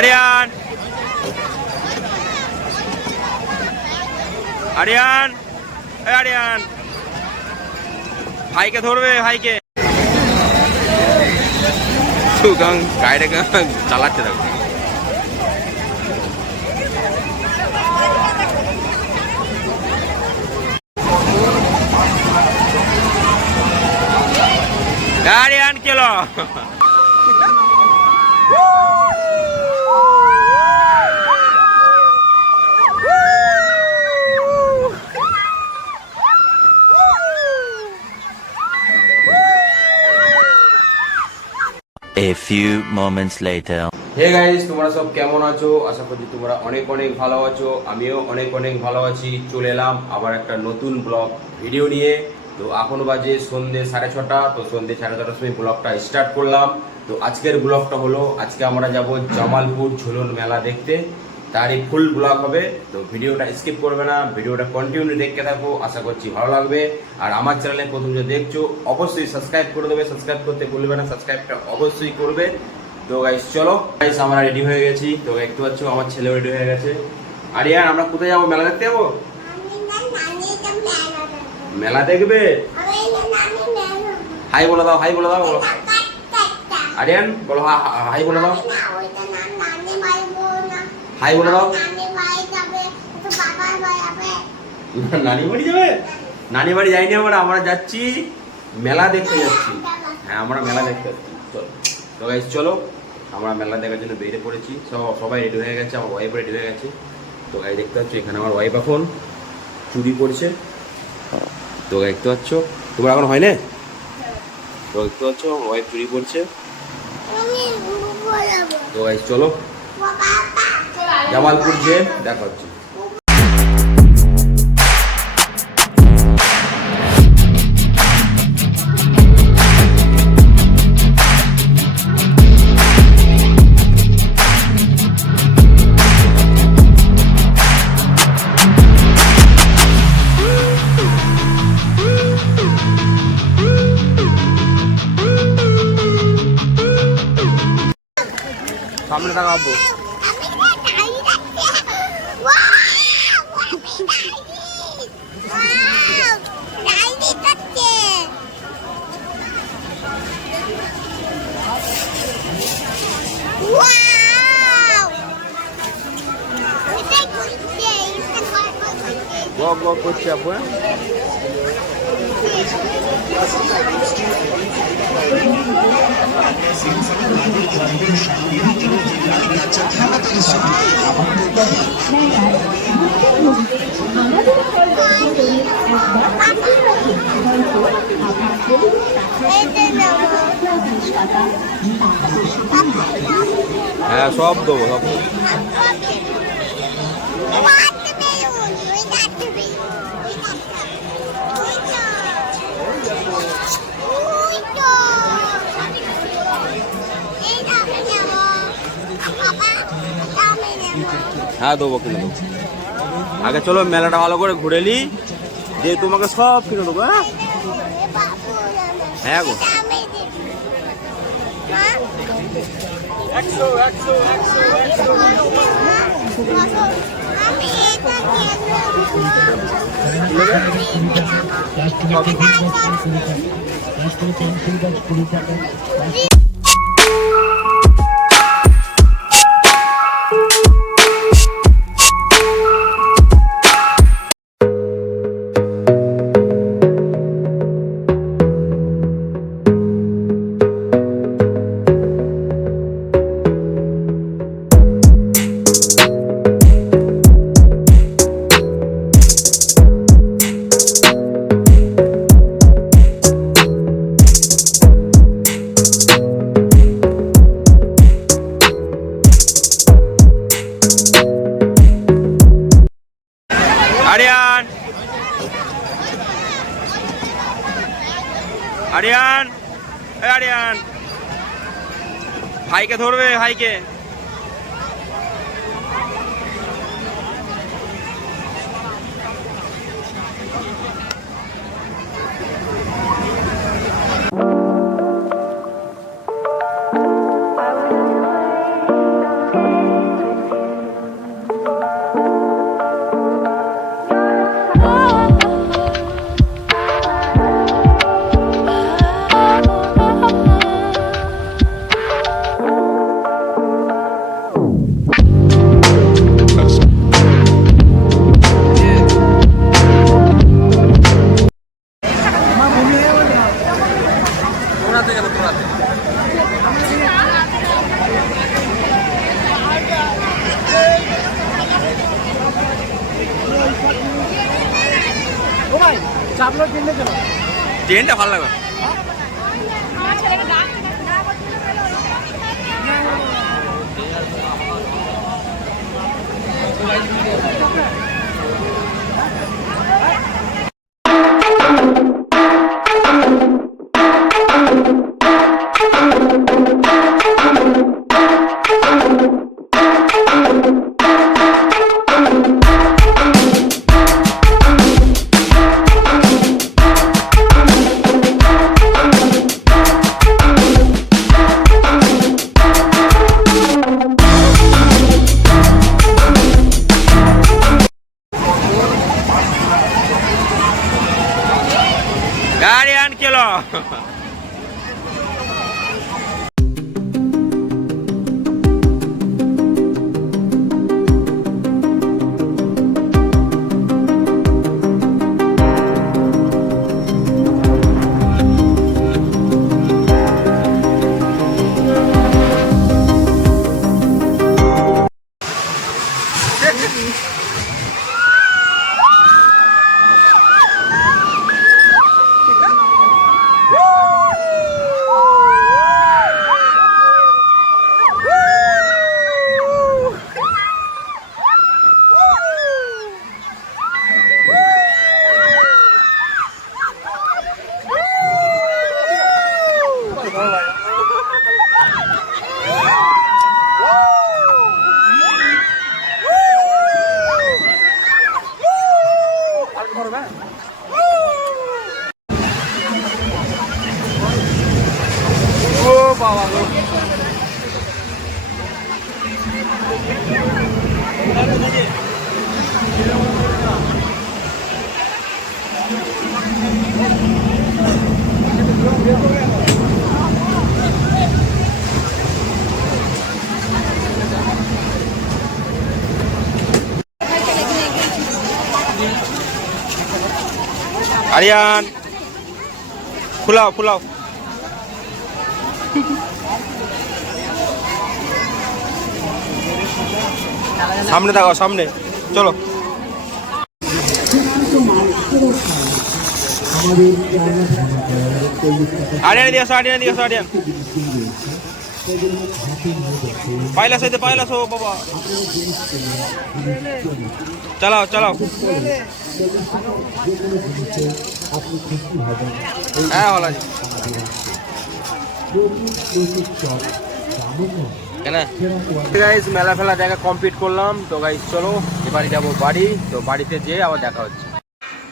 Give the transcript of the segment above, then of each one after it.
আরিয়ান আরিয়ান আরিয়ান ভাইকে ধরবে ভাইকে। সুগাং গাড়িটা চালাচ্ছে দেখো। গাড়িয়ান কেলো A few moments later. Hey guys তোমরা সব কেমন আছো? আশা করছি তোমরা অনেক অনেক ভালো আছো। আমিও অনেক অনেক ভালো আছি। চলে এলাম আবার একটা নতুন ব্লগ ভিডিও নিয়ে। তো এখন বাজে সন্ধে সাড়ে ছটা। তো সন্ধে সাড়ে ছটার সময় ব্লগটা স্টার্ট করলাম। তো আজকের ব্লগটা হলো, আজকে আমরা যাব জামালপুর ঝুলন মেলা দেখতে। তারই ফুল ব্লগ হবে। তো ভিডিওটা স্কিপ করবে না, ভিডিওটা কন্টিনিউ দেখতে থাকো, আশা করছি ভালো লাগবে। আর আমার চ্যানেলে প্রথম যে দেখছ, অবশ্যই সাবস্ক্রাইব করে দেবে। সাবস্ক্রাইব করতে ভুলবে না সাবস্ক্রাইবটা অবশ্যই করবে। তো গাইস চলো। গাইস আমরা রেডি হয়ে গেছি। তো একটু পাচ্ছ, আমার ছেলেও রেডি হয়ে গেছে। আরিয়ান, আমরা কোথায় যাব? মেলা দেখতে যাব? মেলা দেখবে? হাই বলে দাও হাই বলে দাও আরিয়ান, বলো হাই বলে দাও। হাই বলে দাও। নানি বাড়ি যাবে নানি বাড়ি যাইনি আমরা আমরা যাচ্ছি মেলা দেখতে যাচ্ছি। হ্যাঁ আমরা মেলা দেখতে যাচ্ছি। চলো। তো গাইস চলো আমরা মেলা দেখার জন্য বেরিয়ে পড়েছি। সব সবাই রেডি হয়ে গেছে আমার ওয়াইফ রেডি হয়ে গেছে। তো গাই দেখতে পাচ্ছ এখানে আমার ওয়াইফ এখন চুরি করছে। তো গাই দেখতে পাচ্ছ তোমরা এখন হয় না? তো দেখতে পাচ্ছ আমার ওয়াইফ চুরি করছে। তো গাইস চলো। জামালপুর যে দেখা হচ্ছে। সামনে টাকা আব্বু বক বক করছে হ্যাঁ? হ্যাঁ সব দেবো সব দেবো। হ্যাঁ দেবো কিনে দেবো আগে চলো মেলাটা ভালো করে ঘুরে নি দিয়ে তোমাকে সব কিনে দেবো হ্যাঁ হ্যাঁ গো আরিয়ান এ ধরবে ভাইকে। ধরবে ভাই চাপলো কিনলে কেন? ট্রেনটা ভালো লাগবে। Thank ছেলেকে ও বাবা গো আরিয়ান ফুলাও ফুলাও সামনে দেখো সামনে চলো আরিয়ান দিয়ে আসো আরিয়ান দিয়ে আসো আরিয়ান পাইলাস হইতে পাইলাস ও বাবা। চালাও চালাও। হ্যাঁ ভালো গাইস মেলা ফেলা জায়গা কমপ্লিট করলাম। তো গাইস চলো এবারে যাব বাড়ি। তো বাড়িতে যেয়ে আবার দেখা হচ্ছে।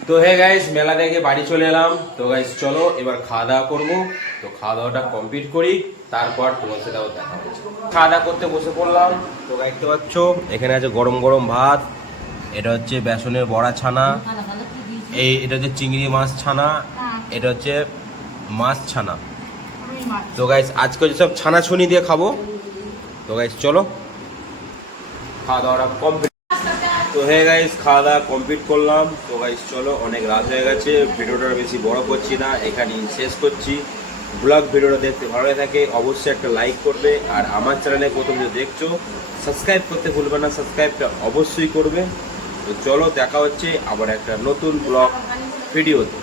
তো হে গাইস মেলা দেখে বাড়ি চলে এলাম। তো গাইস চলো এবার খাওয়া দাওয়া করব। তো খাওয়া দাওয়াটা কমপ্লিট করি। তারপর তোমার সাথে দেখা হচ্ছে খাওয়া দাওয়া করতে বসে পড়লাম তো দেখতে পাচ্ছ, এখানে আছে গরম গরম ভাত, এটা হচ্ছে বেসনের বড়া ছানা, এই এটা হচ্ছে চিংড়ি মাছ ছানা, এটা হচ্ছে মাছ ছানা। তো গাইস আজকে সব ছানাছুনি দিয়ে খাব। তো গাইস চলো। খাওয়া দাওয়াটা কমপ্লিট তো হে গাইস খাওয়া দাওয়া কমপ্লিট করলাম। তো গাইস চলো, অনেক রাত হয়ে গেছে, ভিডিওটা বেশি বড় করছি না, এখানেই শেষ করছি। ব্লগ ভিডিওটা দেখতে ভালো লাগে থাকে, অবশ্যই একটা লাইক করবে। আর আমার চ্যানেলে প্রথম যে দেখছ সাবস্ক্রাইব করতে ভুলবে না সাবস্ক্রাইবটা অবশ্যই করবে। তো চলো, দেখা হচ্ছে আবার একটা নতুন ব্লগ ভিডিওতে